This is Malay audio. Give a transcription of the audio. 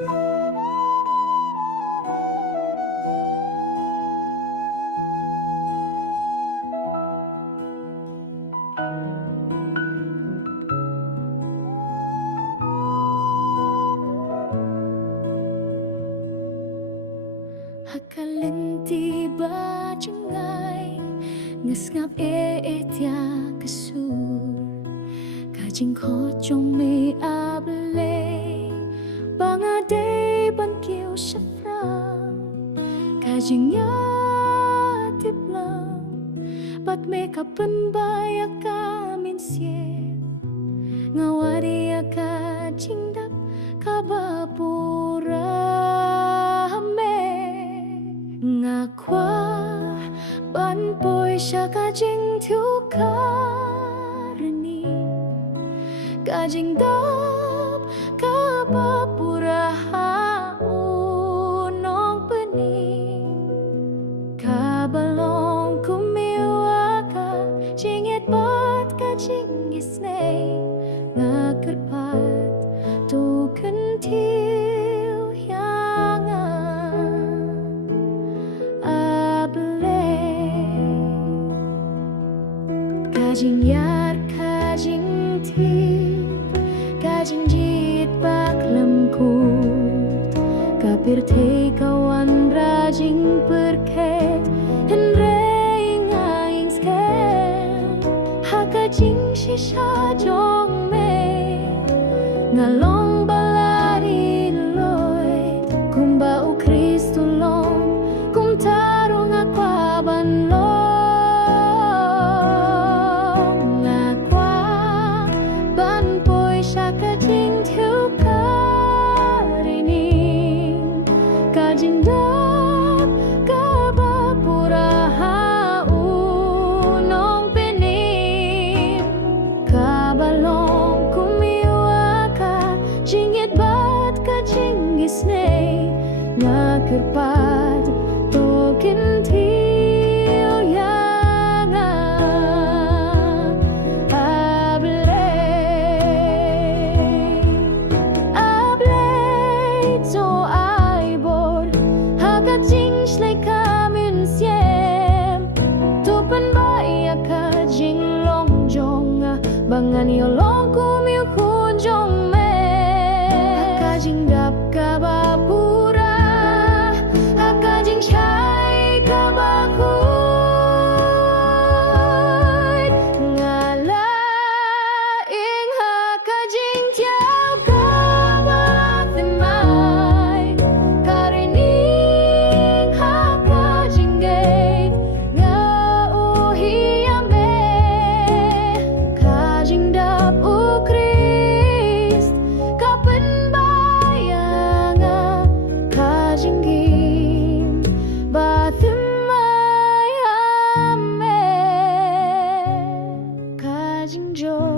Hakalin tiba jengay ngasngap etya kasur kajing ko chong may able bangaday bankiw syafra kajing ya tiplam pat may kapanbaya kamin siye ngawari kajing dap kabapura ngakwa ban boy siya kajing tiu karani kajing dap kabapura unong pani kabalong kumiwa ka jingit bat kajing isnay ngakarpat tu kentil kajing yar kajing tip kajing jit baklam kut kapir te kawan rajing perket henrei ngaing sket ha kajing shisha jong me ngalong balari loy kumba u Kristo long kum tarong akwaban lo kajing tiu karining kajing dap kabapura unong pinim kabalong kumiwa ka jingit bat kajing isnay ngakarpat tokin tiu yanga so ai bor hakajing shlai kamin siem tupan baya kajing long jong bangan yo long kumiu kunjong me hakajing dap kabapura hakajing chai kabakuy ngala ing hakajing tiao kabatimay karining hakajing gate nga uhiyame kajing dap u Christ kapanbayanga kajing gim batimay ame kajing joy